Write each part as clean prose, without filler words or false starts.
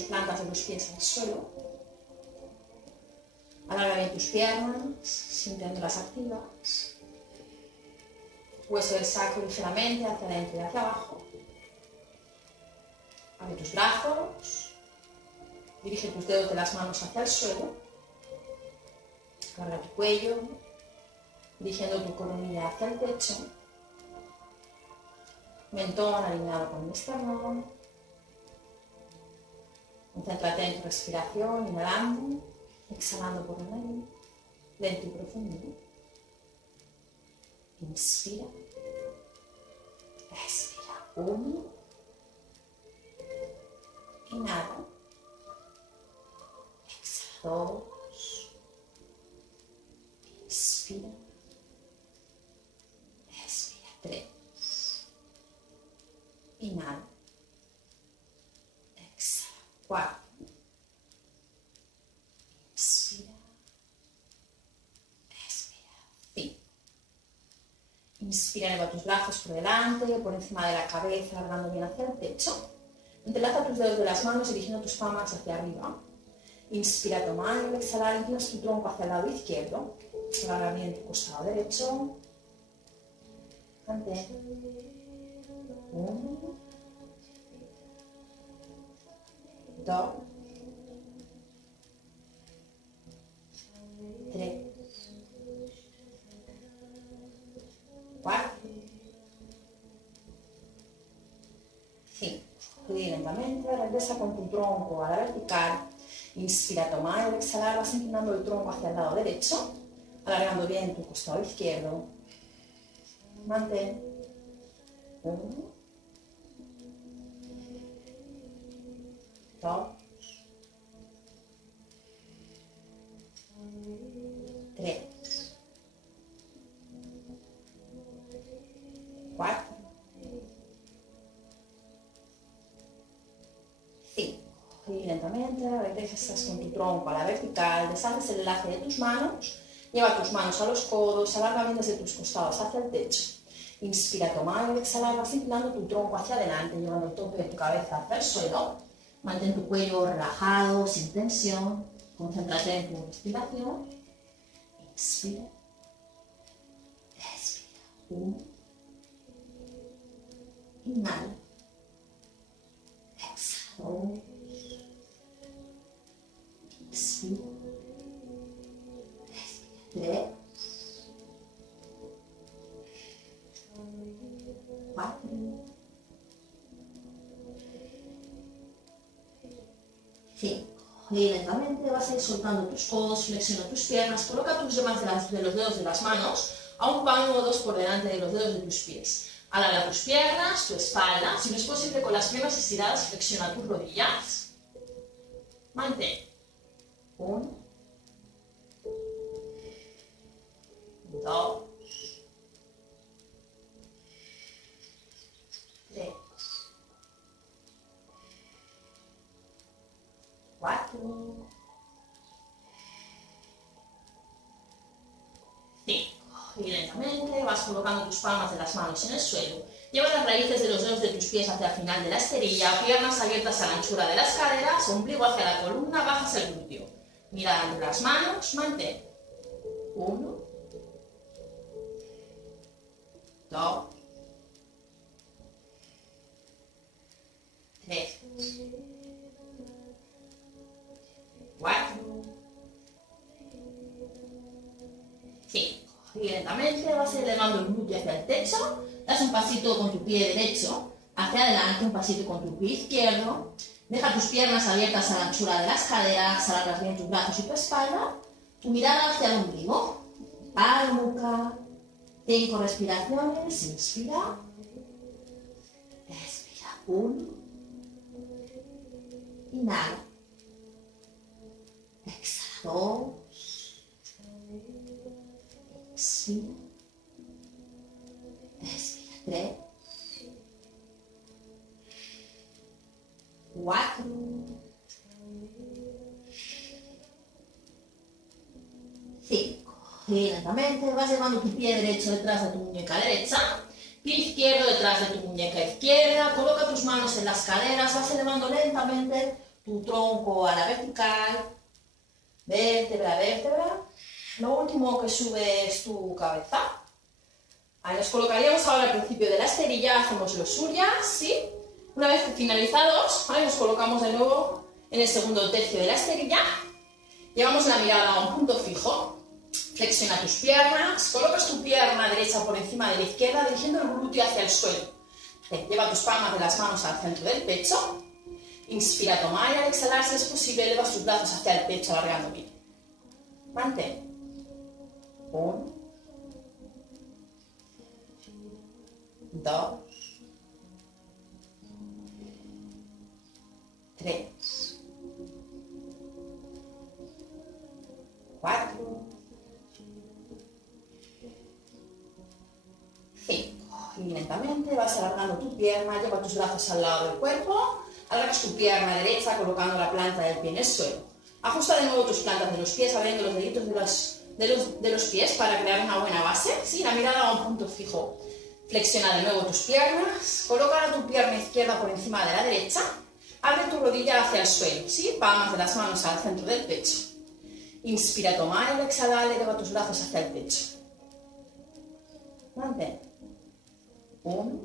tus plantas de los pies al suelo. Alarga bien tus piernas, sintiéndolas activas. Hueso del sacro ligeramente hacia adentro y hacia abajo. Abre tus brazos. Dirige tus dedos de las manos hacia el suelo. Alarga tu cuello, dirigiendo tu coronilla hacia el techo. Mentón alineado con el esternón. Concéntrate en tu respiración, inhalando, exhalando por la nariz, lento y profundo. Inspira. Expira. 1. Inhala. Exhala. 2. Inspira. Expira. 3. Inhala. Exhala. 4. Inspira. Expira. 5. Inspira, eleva tus brazos por delante, por encima de la cabeza, alargando bien hacia el techo. Entrelaza tus dedos de las manos dirigiendo tus palmas hacia arriba. Inspira, toma aire, exhalar, inclinas tu tronco hacia el lado izquierdo. Alarga bien tu costado derecho. Mantén. 1, 2, 3, 4, 5. Fluye lentamente, regresa con tu tronco a la vertical. Inspira, toma aire, exhalar, vas inclinando el tronco hacia el lado derecho, alargando bien tu costado izquierdo. Mantén. 1, 2, 3, 4, 5. Y lentamente regresas con tu tronco a la vertical, deshaces el enlace de tus manos, lleva tus manos a los codos, alarga bien desde tus costados hacia el techo. Inspira, toma aire, exhala, vas inclinando tu tronco hacia adelante, llevando el tope de tu cabeza hacia el suelo. Mantén tu cuello relajado, sin tensión. Concéntrate en tu respiración. Inspira. Expira. 1. Inhala. Exhala. 2. Inspira. Expira. 3. 4. 5. Y lentamente vas a ir soltando tus codos, flexiona tus piernas, coloca tus yemas de los dedos de las manos a un palmo o dos por delante de los dedos de tus pies. Alarga tus piernas, tu espalda, si no es posible con las piernas estiradas, flexiona tus rodillas. Mantén. 1, 2, 3, 4, 5. Y lentamente vas colocando tus palmas de las manos en el suelo. Lleva las raíces de los dedos de tus pies hacia el final de la esterilla, piernas abiertas a la anchura de las caderas, ombligo hacia la columna, bajas el glúteo. Mira entre las manos, mantén. 1, 2, 3, 4, 5. Y lentamente vas elevando el glúteo hacia el techo, das un pasito con tu pie derecho hacia adelante, un pasito con tu pie izquierdo, deja tus piernas abiertas a la anchura de las caderas, alargas bien tus brazos y tu espalda, tu mirada hacia el ombligo, a la nuca, 5 respiraciones, inspira, expira, 1, inhala, exhala, 2, inspira, expira, 3, 4, 5. Y lentamente vas llevando tu pie derecho detrás de tu muñeca derecha, pie izquierdo detrás de tu muñeca izquierda, coloca tus manos en las caderas, vas elevando lentamente tu tronco a la vertical, vértebra a vértebra. Lo último que sube es tu cabeza. Ahí nos colocaríamos ahora al principio de la esterilla, hacemos los suryas, ¿sí? Una vez finalizados, ahí nos colocamos de nuevo en el segundo tercio de la esterilla. Llevamos la mirada a un punto fijo. Flexiona tus piernas, colocas tu pierna derecha por encima de la izquierda, dirigiendo el glúteo hacia el suelo. Lleva tus palmas de las manos al centro del pecho. Inspira, toma y al exhalar, si es posible, elevas tus brazos hacia el pecho, alargando bien. Mantén. 1, 2, 3, 4, 5. Y lentamente vas alargando tu pierna, lleva tus brazos al lado del cuerpo, alargas tu pierna derecha colocando la planta del pie en el suelo. Ajusta de nuevo tus plantas de los pies, abriendo los deditos de los pies para crear una buena base. ¿Sí? La mirada a un punto fijo. Flexiona de nuevo tus piernas, coloca tu pierna izquierda por encima de la derecha, abre tu rodilla hacia el suelo, ¿sí? Palmas de las manos al centro del pecho. Inspira, toma y al exhalar, eleva tus brazos hacia el pecho. Mantén. 1,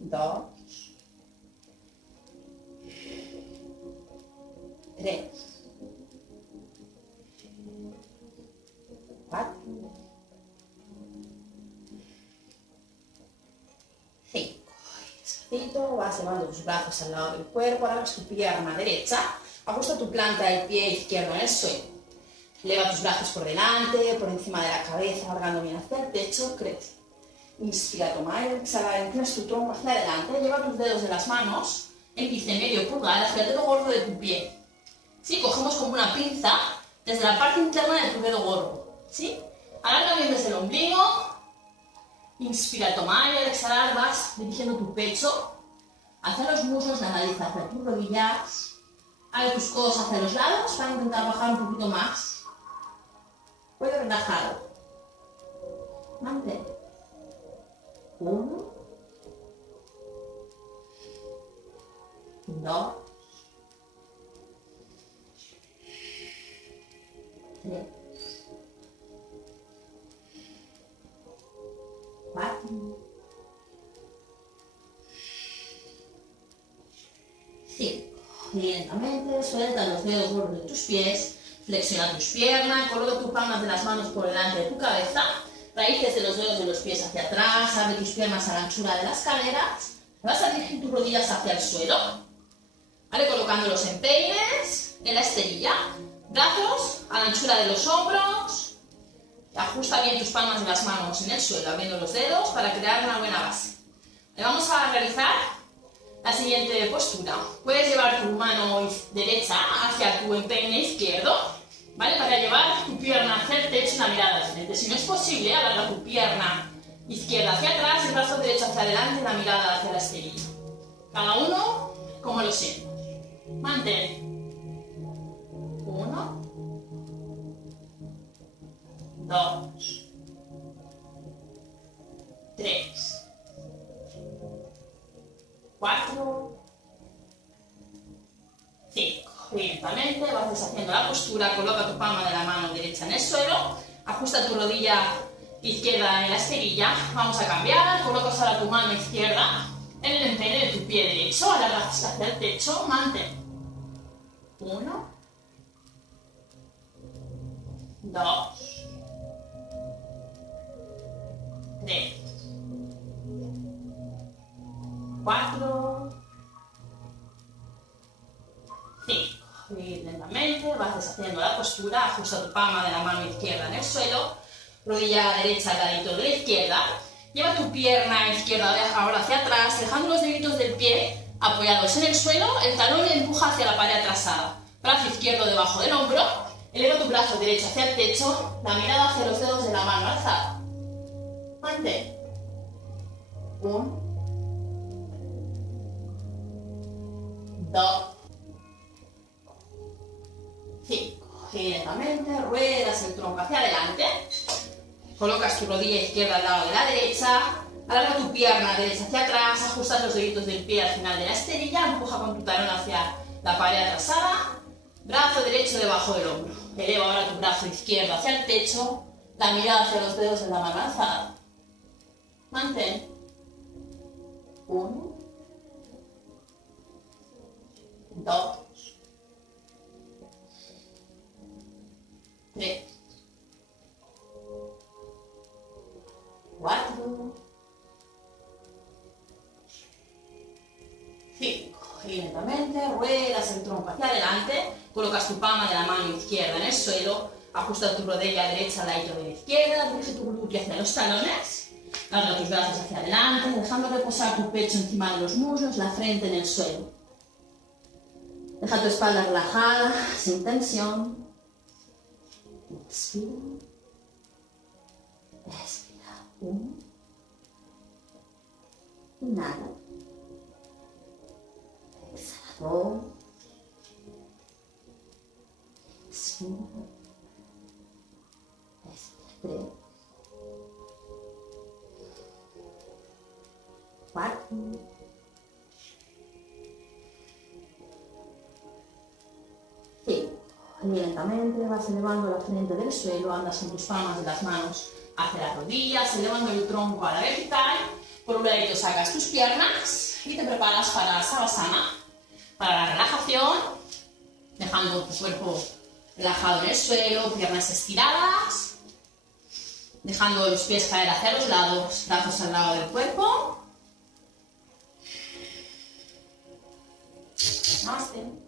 2, 3, 4, 5. Despacito, vas llevando tus brazos al lado del cuerpo, alargas tu pierna derecha, ajusta tu planta del pie izquierdo en el suelo. Eleva tus brazos por delante, por encima de la cabeza, alargando bien hacia el pecho, crece. Inspira, toma aire, exhala, inclinas tu tronco hacia adelante, lleva tus dedos de las manos, el índice medio pulgar hacia el dedo gordo de tu pie. ¿Sí? Cogemos como una pinza desde la parte interna de tu dedo gordo. ¿Sí? Alarga bien desde el ombligo. Inspira, toma aire, al exhalar vas dirigiendo tu pecho hacia los muslos, la nariz hacia tus rodillas. Abre tus codos hacia los lados para intentar bajar un poquito más. Puede relajado. Mantén. 1, 2, 3, 4, 5. Lentamente suelta los dedos gordos de tus pies, flexiona tus piernas, coloca tus palmas de las manos por delante de tu cabeza, raíces de los dedos de los pies hacia atrás, abre tus piernas a la anchura de las caderas, vas a dirigir tus rodillas hacia el suelo, ¿vale? Colocando los empeines en la esterilla, brazos a la anchura de los hombros, ajusta bien tus palmas de las manos en el suelo, abriendo los dedos para crear una buena base. Le vamos a realizar la siguiente postura. Puedes llevar tu mano derecha hacia tu empeine izquierdo, ¿vale? Para llevar tu pierna hacia el techo y la mirada al frente. Si no es posible, alarga tu pierna izquierda hacia atrás, el brazo derecho hacia adelante y la mirada hacia la esterilla. Cada uno como lo sienta. Mantén. 1, 2, 3, 4, 5. Lentamente vas deshaciendo la postura, coloca tu palma de la mano derecha en el suelo, ajusta tu rodilla izquierda en la esterilla, vamos a cambiar, colocas ahora tu mano izquierda en el empeine de tu pie derecho, alargas hacia el techo, mantén. 1, 2, 3, 4, 5. Y lentamente vas deshaciendo la postura, ajusta tu palma de la mano izquierda en el suelo, rodilla derecha al ladito de la izquierda, lleva tu pierna izquierda ahora hacia atrás, dejando los deditos del pie apoyados en el suelo, el talón empuja hacia la pared atrasada, brazo izquierdo debajo del hombro, eleva tu brazo derecho hacia el techo, la mirada hacia los dedos de la mano alzada. Mantén. 1, 2, 5. Y lentamente ruedas el tronco hacia adelante. Colocas tu rodilla izquierda al lado de la derecha. Alarga tu pierna derecha hacia atrás, ajustas los deditos del pie al final de la esterilla, empuja con tu talón hacia la pared atrasada, brazo derecho debajo del hombro. Eleva ahora tu brazo izquierdo hacia el techo, la mirada hacia los dedos de la mano alzada. Mantén. 1, 2, 3, 4, 5. Y lentamente ruedas el tronco hacia adelante, colocas tu palma de la mano izquierda en el suelo, ajusta tu rodilla derecha al lado de la izquierda, dirige tu glúteo hacia los talones, larga tus brazos hacia adelante, dejando reposar tu pecho encima de los muslos, la frente en el suelo. Deja tu espalda relajada, sin tensión. Inspira. Expira. 1. Inhala. Exhala. 2. Inspira. Expira. 3. 4. 5. Y lentamente vas elevando la frente del suelo, andas con tus palmas de las manos hacia las rodillas, elevando el tronco a la vertical. Por un ladito sacas tus piernas y te preparas para Savasana, para la relajación, dejando tu cuerpo relajado en el suelo, piernas estiradas, dejando los pies caer hacia los lados, brazos al lado del cuerpo. Namaste.